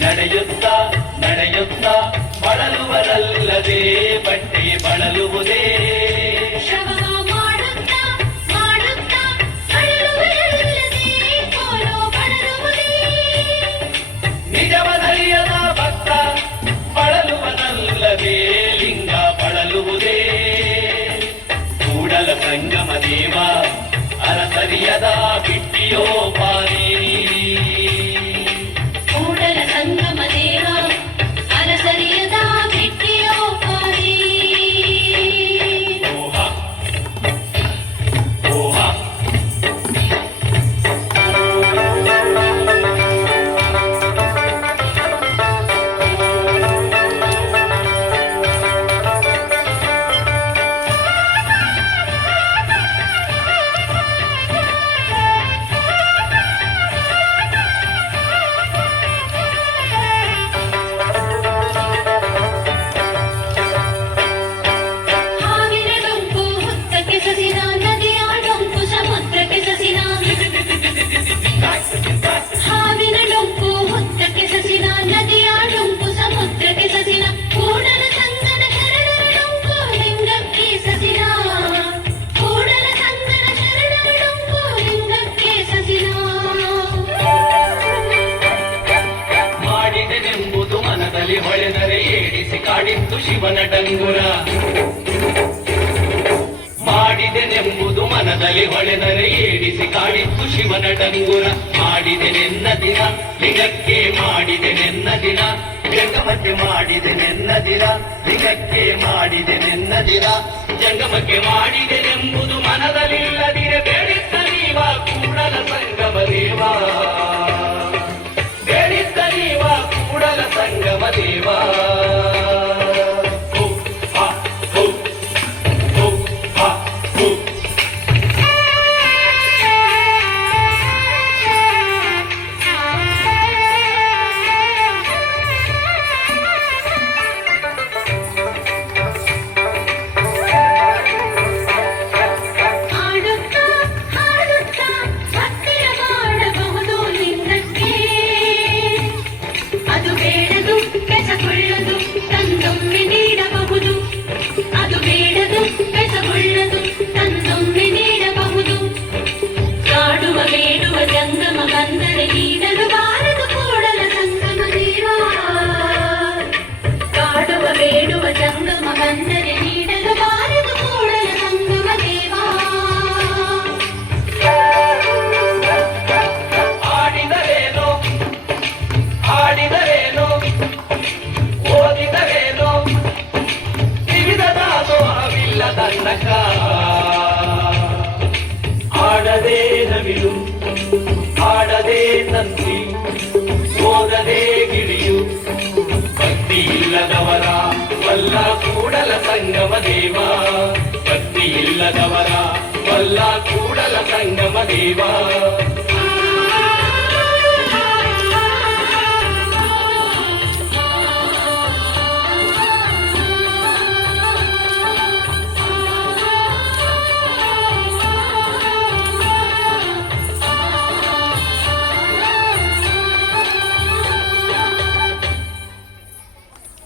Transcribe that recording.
ನಡೆಯುತ್ತಾ ನಡೆಯುತ್ತಾ ಬಳಲುವರಲ್ಲದೆ ಬಟ್ಟೆ ಬಳಲುವುದೇ ಶ್ರಮ ಮಾಡುತ್ತಾ ಮಾಡುತ್ತಾ ಬಳಲುವರಲ್ಲದೆ ಕೋಲು ಬಳಲುವುದೇ ನಿಜವನರಿಯದ ಭಕ್ತ ಬಳಲುವನಲ್ಲದೆ ಲಿಂಗ ಬಳಲುವುದೇ ಕೂಡಲ ಸಂಗಮ ದೇವ ಅರಸರಿಯದ ಬಿಟ್ಟಿಯೋ ಪಾರಿ ಕೂಡಲ ಸಂಗಮ ದೇವ ಅರಸರಿಯದ ಬಿಟ್ಟಿಯೋ ಪಾರಿ ಓಹ ಓಹ ಹಾವಿನ ಡೊಂಕು ಹುತ್ತಕ್ಕೆ ಸಸಿದ ನದಿಯ ಡೊಂಕು ಸಮುದ್ರಕ್ಕೆ ಸಸಿದ ಹಾವಿನ ಡೊಂಕು ಹುತ್ತಕ್ಕೆ ಸಸಿದ ನದಿಯ ಡೊಂಕು ಸಮುದ್ರಕ್ಕೆ ಸಸಿದ ಕೂಡಲ ಸಂಗನ ಶರಣರ ಡೊಂಕು ಲಿಂಗಕ್ಕೆ ಸಸಿದ ಕೂಡಲ ಸಂಗನ ಶರಣರ ಡೊಂಕು ಲಿಂಗಕ್ಕೆ ಸಸಿದ ಮಾಡಿದೆನೆಂಬುದು ಮನದಲ್ಲಿ ಹೊಳೆದರೆ ಏಡಿಸಿ ಕಾಡಿತ್ತು ಶಿವನ ಡಂಗುರ ಮಾಡಿದೆನೆಂಬುದು ಮನದಲ್ಲಿ ಹೊಳೆದರೆ ಏಡಿಸಿ ಕಾಡಿತ್ತು ಶಿವನ ಡಂಗುರ ಮಾಡಿದೆನೆನ್ನ ದಿನ ಲಿಂಗಕ್ಕೆ ಮಾಡಿದೆನೆನ್ನ ದಿನ ಜಂಗಮಕ್ಕೆ ಮಾಡಿದೆನೆನ್ನ ದಿನ ಲಿಂಗಕ್ಕೆ ಮಾಡಿದೆನೆನ್ನ ದಿನ ಜಂಗಮಕ್ಕೆ ಮಾಡಿದೆನೆಂಬುದು ಮನದಲ್ಲಿಲ್ಲದಿರೆ ಬೇಡಿದ್ದ ನೀವ ಕೂಡಲ ಸಂಗಮ ದೇವ ಬೇಡಿದ್ದ ನೀವ ಕೂಡಲ ಸಂಗಮ ದೇವ ಹೋ, ಹಾ, ಹೋ, ಹೋ, ಹಾ, ಹೋ. ಹಾಡುತ್ತಾ ಹಾಡುತ್ತಾ ಭಕ್ತಿಯ ಮಾಡಬಹುದು ಲಿಂಗಕ್ಕೆ ಅದು ಬೇಡದು ಬೆಸಗೊಳ್ಳದು ತಂದೊಮ್ಮೆ ನೀಡಬಹುದು ಅದು ಬೇಡದು ಬೆಸಗೊಳ್ಳದು ತಂದೊಮ್ಮೆ ನೀಡಬಹುದು ಕಾಡುವ ಬೇಡುವ ಜಂಗಮ ಬಂದರೆ ನೀಡಲು ಬಾರದು ಕೂಡಲ ಸಂಗಮ ದೇವ ಕಾಡುವ ಬೇಡುವ ಜಂಗಮ ಬಂದರೆ ನೀಡಲು ಬಾರದು ಕೂಡಲ ಸಂಗಮ ದೇವ ಆಡಿದರೇನೋ ಆಡಿದರೇನೋ ಓದಿದರೇನೋ ವಿವಿಧ ದಾಸೋಹವಿಲ್ಲದನ್ನಕ ಆಡದೆ ನವಿಲು ಆಡದೆ ತಂತಿ ಓದದೆ ಗಿಳಿಯು ಭಕ್ತಿ ಇಲ್ಲದವರ ವಲ್ಲ ಕೂಡಲ ಸಂಗಮ ದೇವ ಭಕ್ತಿ ಇಲ್ಲದವರ ವಲ್ಲ ಕೂಡಲ ಸಂಗಮ ದೇವ